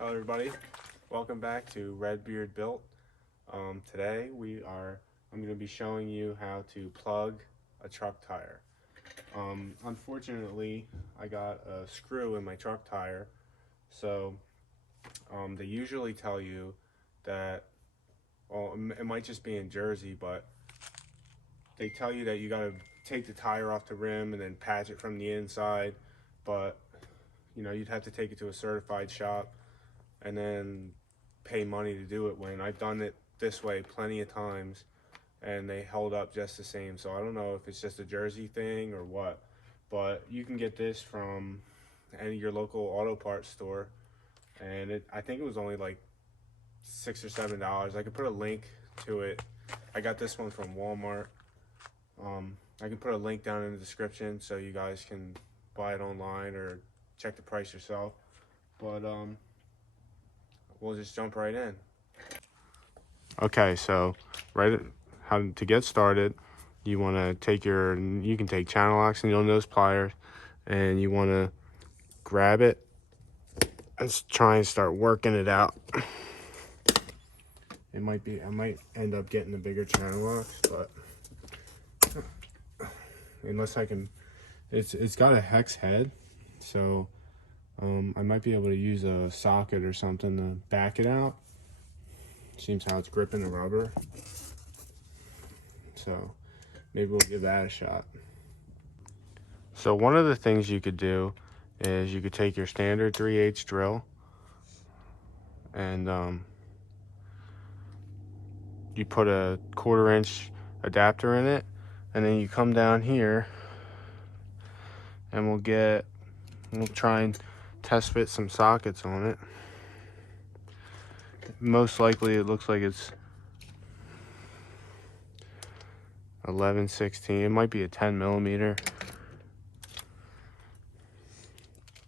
Hello everybody, welcome back to Redbeard Built. Today I'm going to be showing you how to plug a truck tire. Unfortunately, I got a screw in my truck tire, so they usually tell you that, well, it might just be in Jersey, but they tell you that you got to take the tire off the rim and then patch it from the inside, but you'd have to take it to a certified shop and then pay money to do it, when I've done it this way plenty of times and they held up just the same. So I don't know if it's just a Jersey thing or what, but you can get this from any of your local auto parts store, and I think it was only like $6 or $7. I could put a link to it. I got this one from Walmart. I can put a link down in the description so you guys can buy it online or check the price yourself, but we'll just jump right in. Okay, so how to get started, you want to take you can take channel locks and nose pliers, and you want to grab it and try and start working it out. I might end up getting the bigger channel locks, but unless I can, it's got a hex head, so I might be able to use a socket or something to back it out. Seems how it's gripping the rubber. So maybe we'll give that a shot. So one of the things you could do is you could take your standard 3/8 drill and you put a 1/4 inch adapter in it, and then you come down here and we'll try and test fit some sockets on it. Most likely it looks like it's 11/16. It might be a 10 millimeter.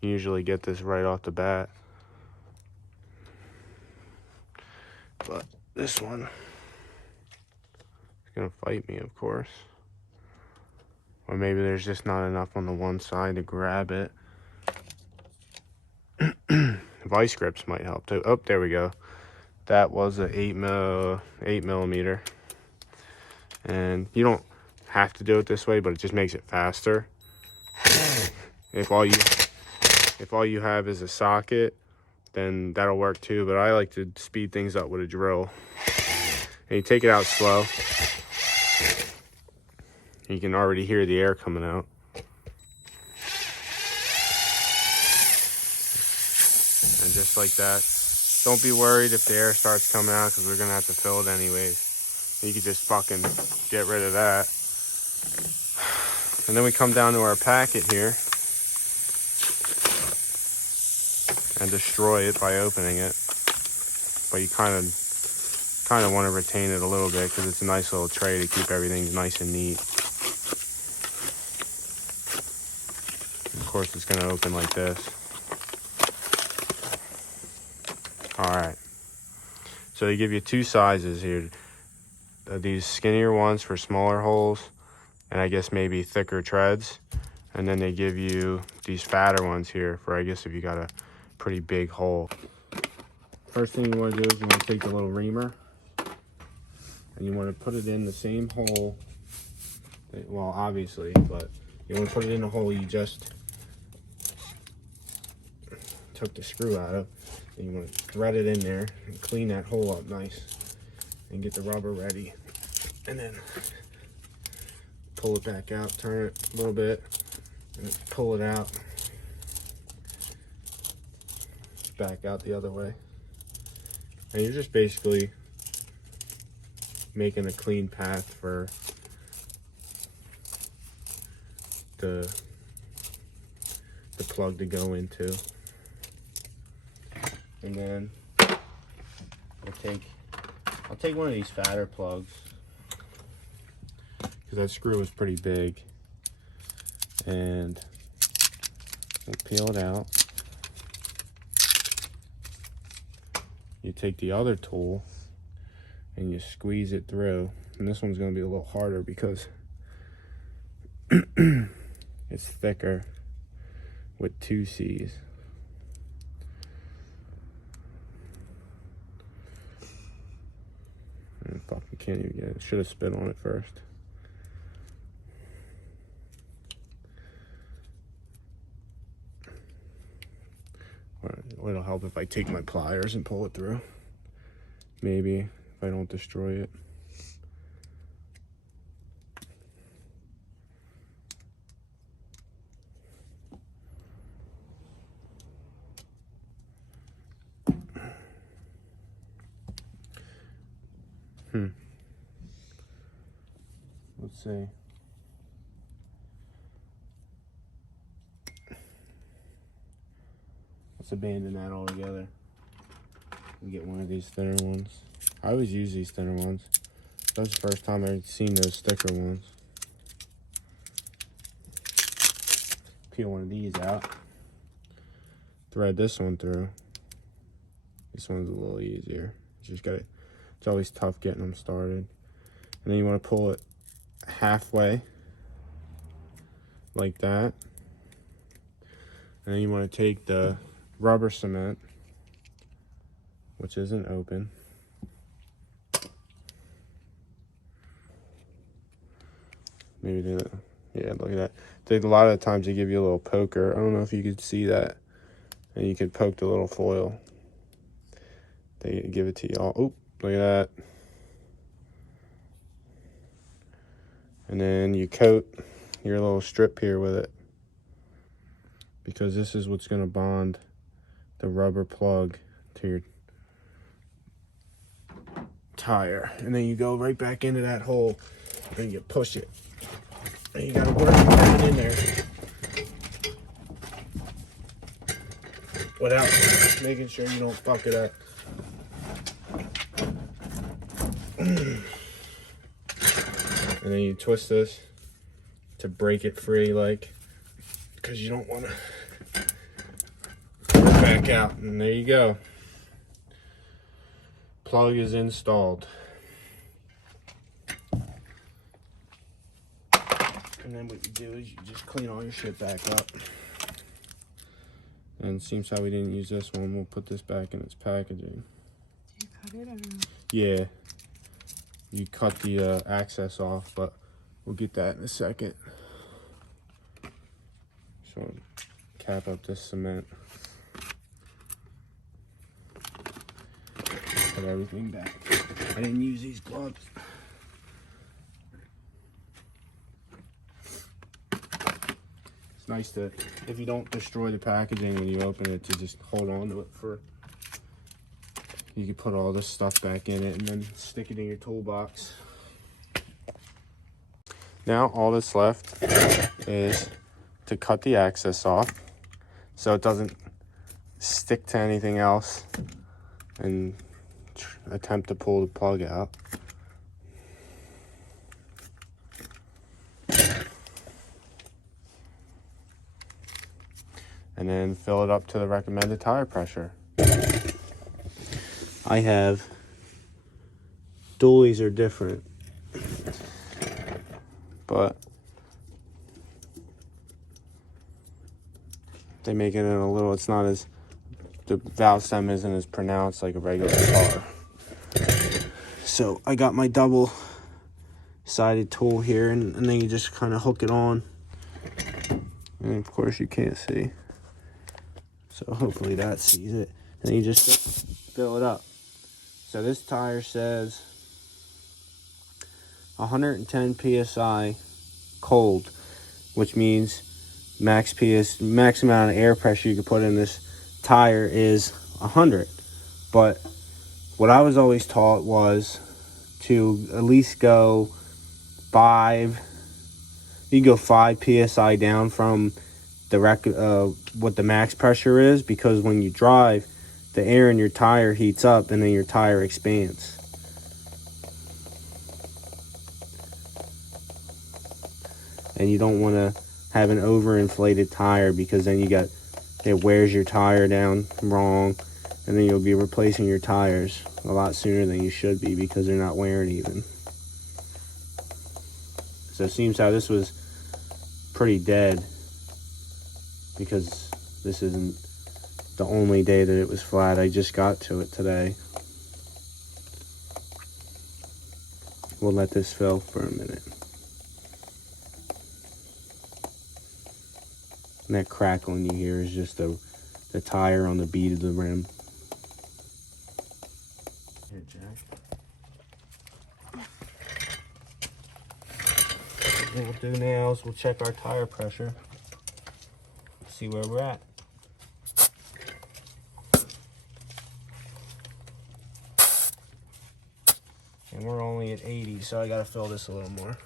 You usually get this right off the bat, but this one is gonna fight me, of course. Or maybe there's just not enough on the one side to grab it. Vice grips might help too. Oh, there we go. That was a 8 millimeter. And you don't have to do it this way, but it just makes it faster. If all you have is a socket, then that'll work too, but I like to speed things up with a drill. And you take it out slow. You can already hear the air coming out. And just like that. Don't be worried if the air starts coming out, because we're gonna have to fill it anyways. You can just fucking get rid of that. And then we come down to our packet here and destroy it by opening it. But you kind of want to retain it a little bit, because it's a nice little tray to keep everything nice and neat. Of course, it's going to open like this. Alright. So they give you two sizes here. These skinnier ones for smaller holes, and I guess maybe thicker treads. And then they give you these fatter ones here for, I guess, if you got a pretty big hole. First thing you want to do is you want to take the little reamer and you want to put it in the same hole. Well, obviously, but you want to put it in the hole you just took the screw out of. And you want to thread it in there and clean that hole up nice and get the rubber ready. And then pull it back out, turn it a little bit, and pull it out. Back out the other way. And you're just basically making a clean path for the plug to go into. And then I'll take one of these fatter plugs, because that screw is pretty big, and we'll peel it out. You take the other tool and you squeeze it through, and this one's going to be a little harder because it's thicker with 2 C's. can't even get it. Should have spit on it first. It'll help if I take my pliers and pull it through. Maybe, if I don't destroy it. Let's see. Let's abandon that altogether and get one of these thinner ones. I always use these thinner ones. That was the first time I'd seen those thicker ones. Peel one of these out. Thread this one through. This one's a little easier. You just got it. It's always tough getting them started. And then you want to pull it halfway, like that. And then you want to take the rubber cement, which isn't open. Maybe they, yeah, look at that. A lot of the times they give you a little poker. I don't know if you could see that. And you could poke the little foil. They give it to you all. Oh, look at that. And then you coat your little strip here with it, because this is what's going to bond the rubber plug to your tire. And then you go right back into that hole and you push it. And you got to work it down in there without making sure you don't fuck it up. And then you twist this to break it free, like, because you don't want to pull it back out. And there you go. Plug is installed. And then what you do is you just clean all your shit back up. And it seems how we didn't use this one. We'll put this back in its packaging. Did you cut it or no? Yeah. You cut the access off, but we'll get that in a second. So cap up this cement. Put everything back. I didn't use these gloves. It's nice to, if you don't destroy the packaging when you open it, to just hold on to it for, you can put all this stuff back in it and then stick it in your toolbox. Now all that's left is to cut the access off so it doesn't stick to anything else and attempt to pull the plug out. And then fill it up to the recommended tire pressure. I have, dualies are different, but they make it in a little, it's not as, the valve stem isn't as pronounced like a regular car. So I got my double sided tool here, and then you just kind of hook it on. And of course you can't see, so hopefully that sees it. And then you just fill it up. So this tire says 110 psi cold, which means max amount of air pressure you can put in this tire is 100. But what I was always taught was to at least go 5. You can go 5 psi down from the what the max pressure is, because when you drive, the air in your tire heats up and then your tire expands. And you don't want to have an overinflated tire, because then it wears your tire down wrong, and then you'll be replacing your tires a lot sooner than you should be, because they're not wearing even. So it seems how this was pretty dead, because this isn't the only day that it was flat. I just got to it today. we'll let this fill for a minute. And that crackling you hear is just the tire on the bead of the rim. Here, Jack. What we'll do now is we'll check our tire pressure, see where we're at. And we're only at 80, so I gotta fill this a little more.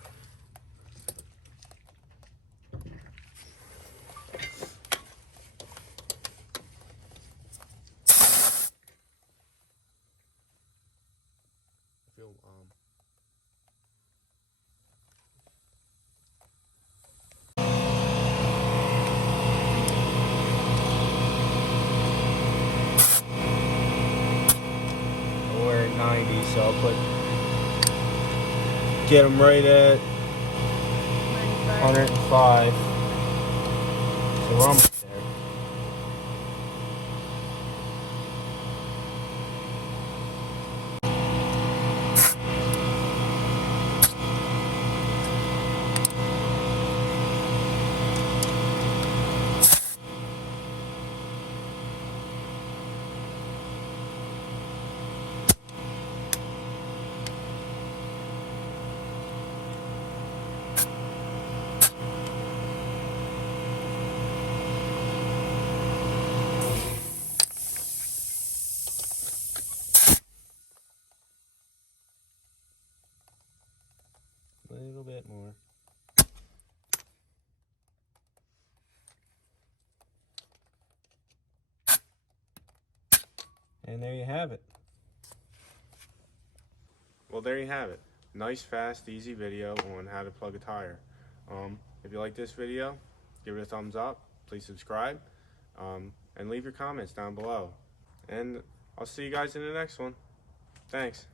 We're at 90, so I'll get them right at 105. So we're almost there. A little bit more. And there you have it. Well, there you have it. Nice, fast, easy video on how to plug a tire. If you like this video, give it a thumbs up. Please subscribe. And leave your comments down below. And I'll see you guys in the next one. Thanks.